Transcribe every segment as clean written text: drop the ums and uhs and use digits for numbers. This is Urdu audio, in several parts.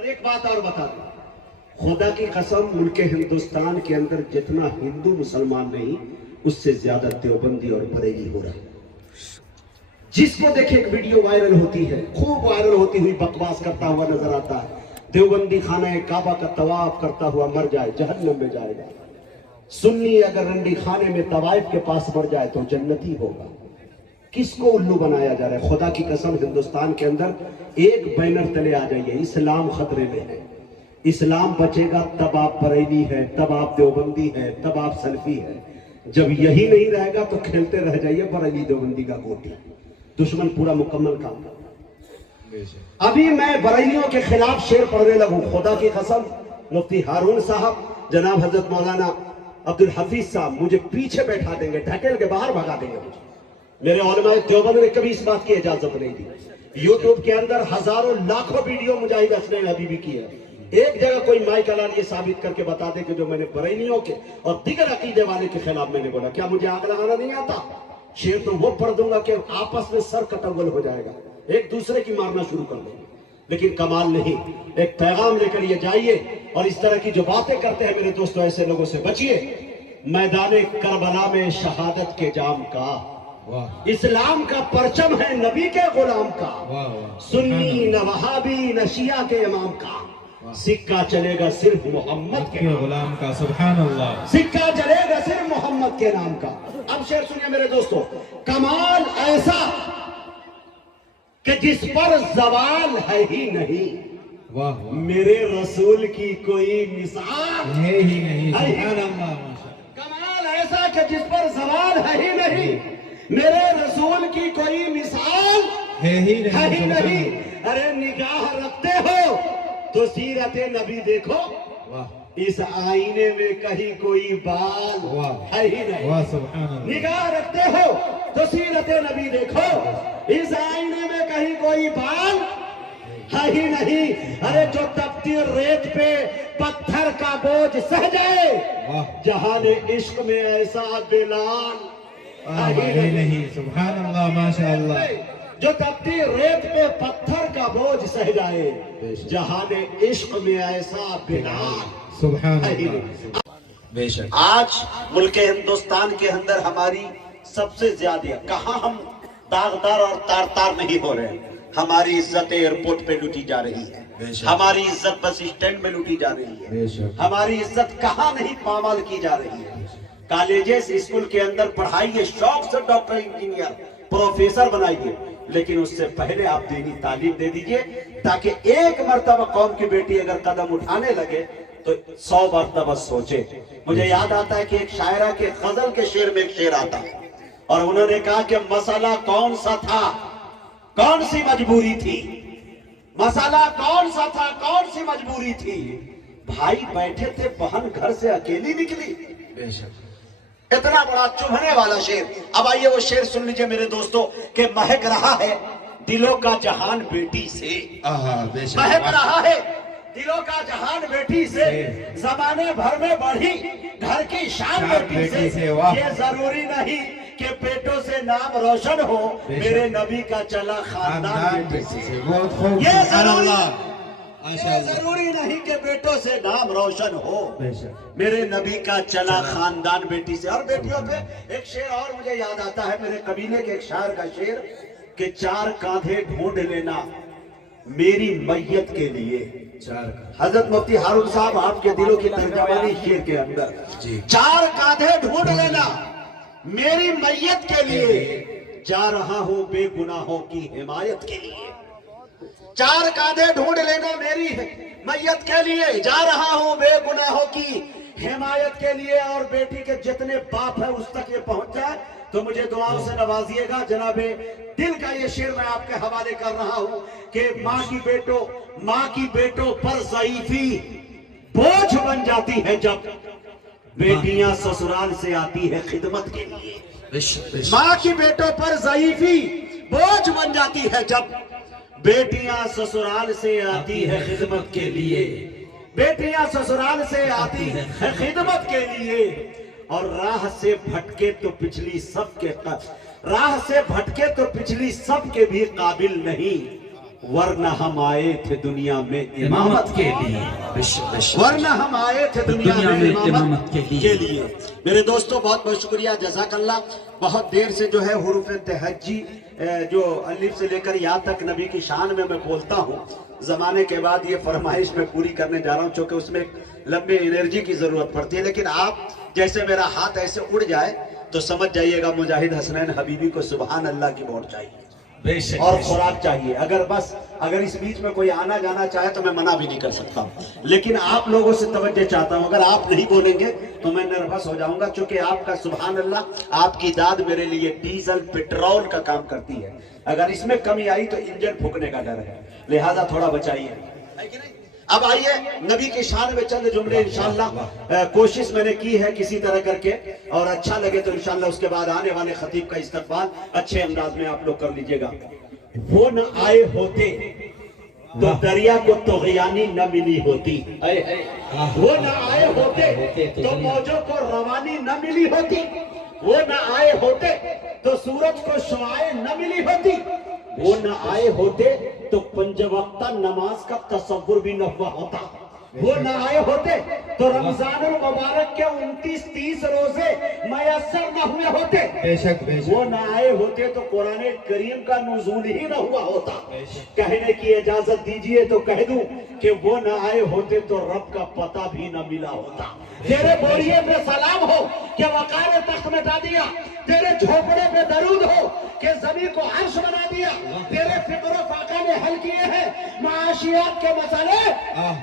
اور ایک بات اور بتا دوں، خدا کی قسم ملک ہندوستان کے اندر جتنا ہندو مسلمان نہیں، اس سے زیادہ دیوبندی اور بریلی ہو رہا ہے۔ جس کو دیکھے ایک ویڈیو وائرل ہوتی ہے، خوب وائرل ہوتی ہوئی بکواس کرتا ہوا نظر آتا ہے، دیوبندی خانہ کعبہ کا طواف کرتا ہوا مر جائے جہنم میں جائے گا، سنی اگر رنڈی خانے میں طوائف کے پاس مر جائے تو جنتی ہوگا۔ کس کو الو بنایا جا رہا ہے؟ خدا کی قسم ہندوستان کے اندر ایک بینر تلے آ جائیے، اسلام خطرے میں ہے۔ اسلام بچے گا تب آپ بریلی ہے، تب آپ دیوبندی ہے، تب آپ سلفی ہے۔ جب یہی نہیں رہے گا تو کھیلتے رہ جائیے بریلی دیوبندی کا گوٹی، دشمن پورا مکمل کام کرتا۔ ابھی میں بریلیوں کے خلاف شعر پڑھنے لگوں، خدا کی قسم مفتی ہارون صاحب، جناب حضرت مولانا عبدالحفیظ صاحب مجھے پیچھے بیٹھا دیں گے، ڈھکیل کے باہر بھگا دیں گے مجھے۔ میرے علماء دیوبند نے کبھی اس بات کی اجازت نہیں دی۔ یوٹیوب کے اندر ہزاروں لاکھوں ویڈیو مجاہد حسنین حبیبی کی ہے، ایک جگہ کوئی مائک لال یہ ثابت کر کے بتا دے کہ جو میں نے بریلیوں کے اور دیگر عقیدے والے کے خلاف میں نے بولا، کیا مجھے آگ لگانا نہیں آتا؟ شعر تو وہ پڑھ دوں گا کہ آپس میں سر کٹول ہو جائے گا، ایک دوسرے کی مارنا شروع کر دیں گے، لیکن کمال نہیں۔ ایک پیغام لے کر یہ جائیے، اور اس طرح کی جو باتیں کرتے ہیں میرے دوستوں، ایسے لوگوں سے بچیے۔ میدان کربلا میں شہادت کے جام کا، اسلام کا پرچم ہے نبی کے غلام کا، سنی نہ وہابی نہ شیعہ کے امام کا، سکہ چلے گا صرف محمد کے غلام کا، سبحان اللہ، سکہ چلے گا صرف محمد کے نام کا۔ اب شعر سنیے میرے دوستو، کمال ایسا کہ جس پر زوال ہے ہی نہیں، میرے رسول کی کوئی مثال ہے ہی نہیں، سبحان اللہ۔ کمال ایسا کہ جس پر زوال ہے ہی نہیں، میرے رسول کی کوئی مثال ہے ہی نہیں۔ ارے نگاہ رکھتے ہو تو سیرت نبی دیکھو، اس آئینے میں کہیں کوئی بال ہے ہی نہیں۔ نگاہ رکھتے ہو تو سیرت نبی دیکھو، اس آئینے میں کہیں کوئی بال ہے ہی نہیں۔ ارے جو تپتی ریت پہ پتھر کا بوجھ سہ جائے، جہان عشق میں ایسا بلال ہے نہیں، سبحان اللہ، ماشاء اللہ۔ جو تپتی ریت پہ پتھر کا بوجھ سہ جائے، جہان عشق میں ایسا بلال سبحان ہے ہی اللہ، نہیں۔ بے شک۔ آج ملک ہندوستان کے اندر ہماری سب سے زیادہ، کہاں ہم داغدار اور تار تار نہیں ہو رہے، ہماری عزت ایئرپورٹ پہ لوٹی جا رہی ہے، ہماری عزت بس اسٹینڈ میں لوٹی جا رہی ہے، ہماری عزت کہاں نہیں پامال کی جا رہی ہے۔ کالجز اسکول کے اندر پڑھائیے، شوق سے ڈاکٹر انجینئر پروفیسر بنائیے، لیکن اس سے پہلے آپ دینی تعلیم دے دیجئے، تاکہ ایک مرتبہ قوم کی بیٹی اگر قدم اٹھانے لگے تو 100 مرتبہ سوچے۔ مجھے یاد آتا ہے کہ ایک شاعرہ کے غزل کے شعر میں ایک شعر آتا ہے، اور انہوں نے کہا کہ مسئلہ کون سا تھا، کون سی مجبوری تھی، مسئلہ کون سا تھا، کون سی مجبوری تھی، بھائی بیٹھے تھے بہن گھر سے اکیلی نکلی۔ بے شک۔ اتنا بڑا چبھنے والا شعر۔ اب آئیے وہ شعر سن لیجئے میرے دوستو، کہ مہک رہا ہے دلوں کا جہان بیٹی سے، بے شک۔ مہک رہا ہے دلوں کا جہان بیٹی سے، زمانے بھر میں بڑھی گھر کی شان بیٹی سے۔ یہ ضروری نہیں کہ بیٹوں سے نام روشن ہو، میرے نبی کا چلا خاندان بیٹی سے۔ بہت خوب، یہ سبحان اللہ، یہ ضروری نہیں کہ بیٹوں سے نام روشن ہو، میرے نبی کا چلا خاندان بیٹی سے۔ اور بیٹیوں پہ ایک شعر اور مجھے یاد آتا ہے، میرے قبیلے کے ایک شاعر کا شعر، کہ 4 کاندھے ڈھونڈ لینا میری میت کے لیے۔ حضرت مفتی ہارون صاحب آپ کے دلوں کی ترجمانی شعر کے اندر، 4 کاندھے ڈھونڈ لینا میری میت کے لیے، جا رہا ہوں بے گناہوں کی حمایت کے لیے۔ 4 کاندھے ڈھونڈ لینا میری میت کے لیے، جا رہا ہوں بے گناہوں کی حمایت کے لیے۔ اور بیٹی کے جتنے باپ ہیں اس تک یہ پہنچ جائے تو مجھے دعاؤں سے نوازیے گا۔ جناب دل کا یہ شعر میں آپ کے حوالے کر رہا ہوں، کہ ماں کی بیٹوں پر ضعیفی بوجھ بن جاتی ہے جب بیٹیاں سسرال سے آتی ہے خدمت کے لیے۔ ماں کی بیٹوں پر ضعیفی بوجھ بن جاتی ہے جب بیٹیاں سسرال سے آتی ہے خدمت کے لیے، بیٹیاں سسرال سے آتی ہے خدمت کے لیے۔ اور راہ سے بھٹکے تو پچھلی سب کے بھی قابل نہیں، ورنہ ہم آئے تھے دنیا میں امامت کے لیے، ورنہ ہم آئے تھے دنیا میں امامت کے لیے۔ میرے دوستو بہت بہت شکریہ، جزاک اللہ۔ بہت دیر سے جو ہے حروف تہجی جو الف سے لے کر یا تک نبی کی شان میں بولتا ہوں، زمانے کے بعد یہ فرمائش میں پوری کرنے جا رہا ہوں، چونکہ اس میں لمبی انرجی کی ضرورت پڑتی ہے، لیکن آپ جیسے میرا ہاتھ ایسے اڑ جائے تو سمجھ جائیے گا مجاہد حسنین حبیبی کو سبحان اللہ کی بہت چاہیے اور خوراک چاہیے۔ اگر اس بیچ میں کوئی آنا جانا چاہے تو میں منع بھی نہیں کر سکتا ہوں، لیکن آپ لوگوں سے توجہ چاہتا ہوں، اگر آپ نہیں بولیں گے تو میں نروس ہو جاؤں گا، چونکہ آپ کا سبحان اللہ، آپ کی داد میرے لیے ڈیزل پیٹرول کا کام کرتی ہے۔ اگر اس میں کمی آئی تو انجن پھونکنے کا ڈر ہے، لہذا تھوڑا بچائیے۔ اب آئیے نبی کی شان میں چند جملے انشاءاللہ کوشش میں نے کی ہے کسی طرح کر کے، اور اچھا لگے تو انشاءاللہ اس کے بعد آنے والے خطیب کا استقبال اچھے انداز میں آپ لوگ کر لیجئے گا۔ وہ نہ آئے ہوتے تو دریا کو طغیانی نہ ملی ہوتی، وہ نہ آئے ہوتے تو موجوں کو روانی نہ ملی ہوتی، وہ نہ آئے ہوتے تو سورج کو شعاعیں نہ ملی ہوتی، وہ نہ آئے ہوتے تو پنج وقتہ نماز کا تصور بھی نہ ہوا ہوتا، وہ نہ آئے ہوتے تو رمضان المبارک کے 29-30 روزے میسر نہ ہوئے ہوتے، بے شک وہ نہ آئے ہوتے تو قرآن کریم کا نزول ہی نہ ہوا ہوتا۔ کہنے کی اجازت دیجئے تو کہہ دوں کہ وہ نہ آئے ہوتے تو رب کا پتہ بھی نہ ملا ہوتا۔ تیرے بوریے پہ سلام ہو کہ وقار تخت مٹا دیا، تیرے جھوپڑے پہ درود ہو کہ زمین کو عرش بنا دیا، تیرے فکر و فاقہ نے حل کیے ہیں معاشیات کے مسئلے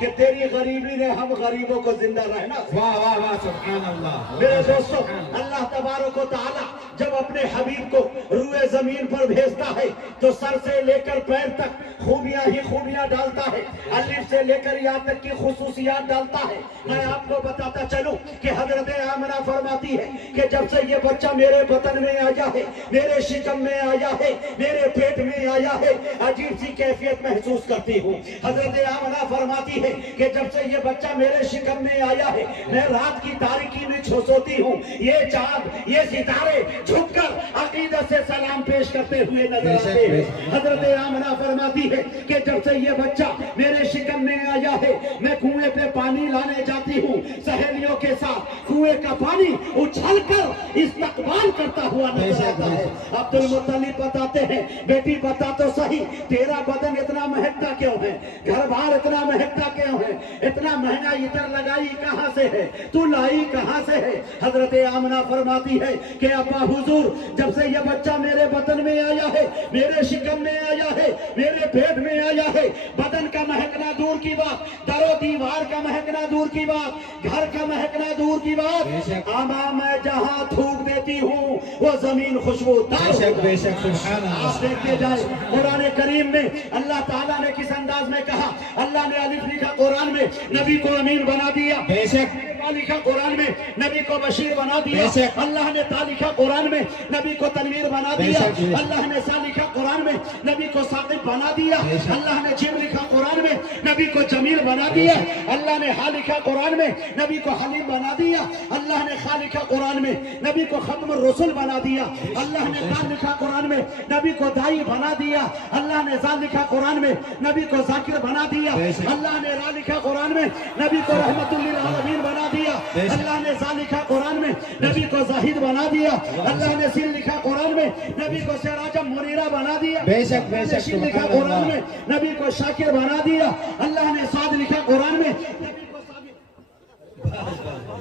کہ تیری غریبی نے ہم غریبوں کو زندہ رہنا۔ واہ واہ واہ سبحان اللہ۔ میرے دوستو، اللہ تبارک و تعالی جب اپنے حبیب کو روئے زمین پر بھیجتا ہے تو سر سے لے کر پیر تک خوبیاں ہی خوبیاں ڈالتا ہے، الف سے لے کر یا تک کی خصوصیات ڈالتا ہے۔ میں آپ کو بتاتا چلوں کہ حضرت آمنہ فرماتی ہے کہ جب سے یہ بچہ میرے بطن میں آیا ہے، میرے شکم میں آیا ہے، میرے پیٹ میں آیا ہے، عجیب سی کیفیت محسوس کرتی ہوں۔ حضرت آمنہ فرماتی ہے کہ جب سے یہ بچہ میرے شکم میں آیا ہے، میں رات کی تاریکی میں سوتی ہوں، یہ چاند یہ ستارے جھک کر عقیدت سے سلام پیش کرتے ہوئے نظر آتے ہیں۔ حضرت آمنہ فرماتی ہے کہ جب سے یہ بچہ میرے شکم میں آیا ہے، میں کنویں پہ پانی لانے جاتی ہوں، سہیلیوں کے ساتھ کنویں کا پانی اچھل کر استقبال کرتا ہوا نظر آتا ہے۔ عبد المطلب بتاتے ہیں، بیٹی بتا تو صحیح تیرا بدن اتنا مہکتا کیوں ہے، گھر بار اتنا مہکتا کیوں ہے، اتنا مہنگا عطر لگائی کہاں سے ہے، تو لائی کہاں سے ہے؟ حضرت آمنہ فرماتی ہے کہ ابا حضور جب سے یہ بچہ میرے بطن میں آیا ہے، میرے شکم میں آیا ہے، میرے پیٹ میں آیا ہے، بدن کا مہکنا دور کی بات، در و دیوار کا مہکنا دور کی بات، گھر کا مہکنا دور کی بات، آما میں جہاں تھوک دیتی ہوں وہ زمین خوشبودار ہو جاتی ہے۔ بے شک سبحان اللہ۔ آپ دیکھتے جائیں قرآن کریم میں اللہ تعالیٰ نے کس انداز میں کہا، اللہ نے الف لکھا قرآن میں، نبی کو امین بنا دیا، بے شک با لکھا قرآن میں، نبی کو بشیر بنا دیا، اللہ نے تا لکھا قرآن میں، نبی کو تنویر بنا دیا، اللہ نے سا لکھا قرآن میں، نبی کو ثاقب بنا دیا، اللہ نے جیم لکھا قرآن میں، نبی کو جمیل بنا دیا، اللہ نے ہا لکھا قرآن میں، نبی کو حلیم بنا دیا، اللہ نے خا لکھا قرآن میں، نبی کو ختم الرسل بنا دیا، اللہ نے تا لکھا قرآن میں، نبی کو دائی بنا دیا، اللہ نے زا لکھا قرآن میں، نبی کو ذاکر بنا دیا، اللہ نے را لکھا قرآن میں، نبی کو رحمت للعالمین بنا دیا، اللہ نے زا لکھا قرآن میں، نبی کو زاہد بنا دیا، اللہ نے سین لکھا قرآن میں، نبی کو سراج منیرہ بنا دیا، بے شک بے شک شین لکھا قرآن میں، نبی کو شاکر بنا دیا، اللہ نے سعد لکھا قرآن میں، نبی کو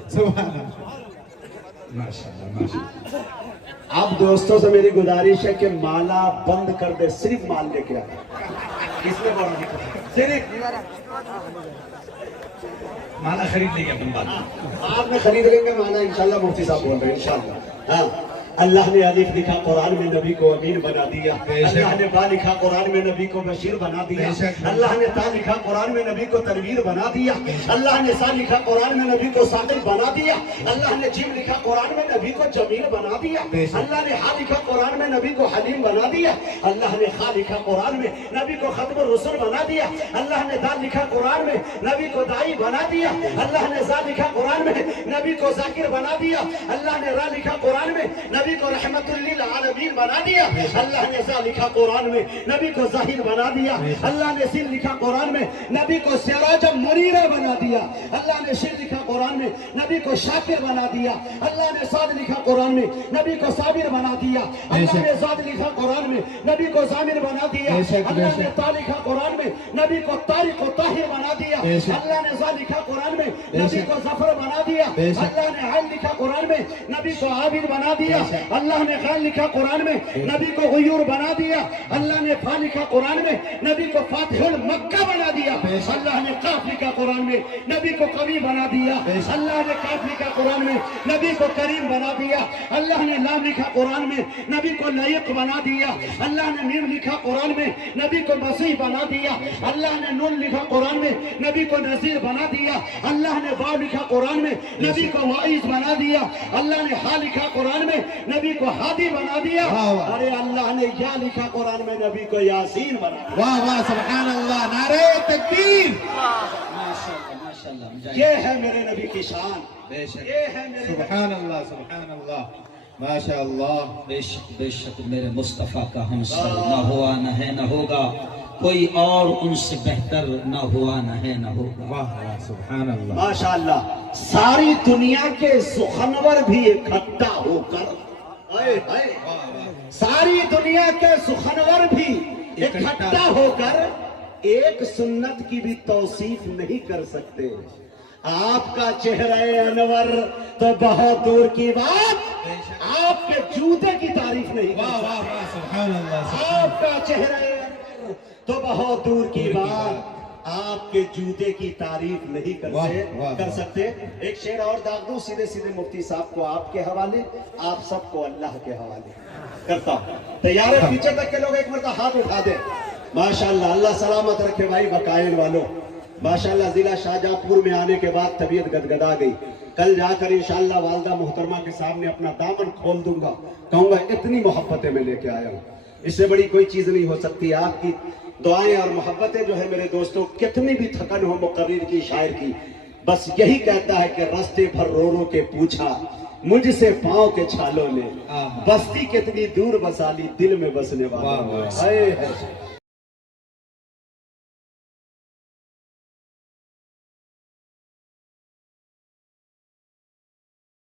سبحان اللہ۔ ماشاءاللہ ماشاءاللہ۔ اب دوستوں سے میری گزارش ہے کہ مالا بند کر دے، صرف مال لے کے آئے، کس نے بڑا لکھا صرف مالا خرید لیں گے اپن بات۔ آپ نے خرید لیں گے مالا انشاءاللہ، مفتی صاحب بول رہے ہیں انشاءاللہ۔ ہاں اللہ نے الف لکھا قرآن میں، نبی کو امین بنا دیا، اللہ نے با لکھا قرآن میں، نبی کو بشیر بنا دیا، اللہ نے تا لکھا قرآن میں، نبی کو تنویر بنا دیا، اللہ نے سا لکھا قرآن میں، نبی کو ثاقب بنا دیا، اللہ نے جیم لکھا قرآن میں، نبی کو جمیل بنا دیا، اللہ نے ہا لکھا قرآن میں، نبی کو حلیم بنا دیا، اللہ نے خا لکھا قرآن میں، نبی کو ختم الرسل بنا دیا، اللہ نے دال لکھا قرآن میں، نبی کو دائی بنا دیا، اللہ نے زا لکھا قرآن میں، نبی کو ذاکر بنا دیا، اللہ نے را لکھا قرآن میں، نبی کو رحمت للعالمین بنا دیا، اللہ نے ذا لکھا قرآن میں، نبی کو ظاہر بنا دیا، اللہ نے سر لکھا قرآن میں، نبی کو سراج منیرہ بنا دیا، اللہ نے شر لکھا قرآن میں، نبی کو شاکر بنا دیا، اللہ نے صاد لکھا قرآن میں، نبی کو صابر بنا دیا، اللہ نے زاد لکھا قرآن میں، نبی کو ضامر بنا دیا، اللہ نے تا لکھا قرآن میں، نبی کو طارق و طاہر بنا دیا، اللہ نے زا لکھا قرآن میں، نبی کو ظفر بنا دیا، اللہ نے عین لکھا قرآن میں، نبی کو عابد بنا دیا، اللہ نے غین لکھا قرآن میں، نبی کو غیور بنا دیا، اللہ نے فا لکھا قرآن میں، نبی کو فاتح المکہ بنا دیا، اللہ نے قاف لکھا قرآن میں، نبی کو قوی بنا دیا، اللہ نے کاف لکھا قرآن میں، نبی کو کریم بنا دیا، اللہ نے لام لکھا قرآن میں، نبی کو لائق بنا دیا، اللہ نے میم لکھا قرآن میں، نبی کو مسیح بنا دیا، اللہ نے نون لکھا قرآن میں، نبی کو نذیر بنا دیا، اللہ نے واو لکھا قرآن میں، نبی کو واعظ بنا دیا، اللہ نے ہا لکھا قرآن میں، نبی کو ہادی بنا دیا، ارے اللہ نے یا لکھا قرآن میں، نبی کو یاسین بنا دیا۔ واہ واہ سبحان اللہ، نعرہ تکبیر۔ یہ ہے میرے نبی کی شان، یہ ہے میرے سبحان اللہ سبحان اللہ، ماشاء اللہ۔ بے شک میرے مصطفیٰ کا ہم سر نہ ہوا نہ ہے نہ ہوگا، کوئی اور ان سے بہتر نہ ہوا نہ ہے نہ ہوگا۔ واہ واہ سبحان اللہ، ماشاءاللہ۔ ساری دنیا کے سخنور بھی اکٹھا ہو کر، ساری دنیا کے سخنور بھی اکٹھا ہو کر ایک سنت کی بھی توصیف نہیں کر سکتے۔ آپ کا چہرہ انور تو بہت دور کی بات، آپ کے جوتے کی تعریف نہیں کر واہ واہ سکتے، واہ سبحان اللہ، آپ کا چہرہ انور تو بہت دور کی بات، آپ کے جوتے کی تعریف نہیں کر سکتے۔ ایک شعر اور داغ دوں سیدھے سیدھے مفتی صاحب کو آپ کے حوالے، آپ سب کو اللہ کے حوالے کرتا ہوں۔ تیار ہے؟ پیچھے تک کے لوگ ایک مرتبہ ہاتھ اٹھا دیں۔ ماشاءاللہ، اللہ سلامت رکھے بھائی بقائل والوں۔ ماشاءاللہ ضلع شاہجہاں پور میں آنے کے بعد طبیعت گدگدا گئی۔ کل جا کر انشاءاللہ والدہ محترمہ کے سامنے اپنا دامن کھول دوں گا، کہوں گا اتنی محبتیں میں لے کے آیا ہوں، اس سے بڑی کوئی چیز نہیں ہو سکتی۔ آپ کی دعائیں اور محبتیں جو ہے میرے دوستوں، کتنی بھی تھکن ہو مقرر کی شاعر کی، بس یہی کہتا ہے کہ راستے بھر رو رو کے پوچھا مجھ سے پاؤں کے چھالوں نے، بستی کتنی دور بسا لی دل میں بسنے والا۔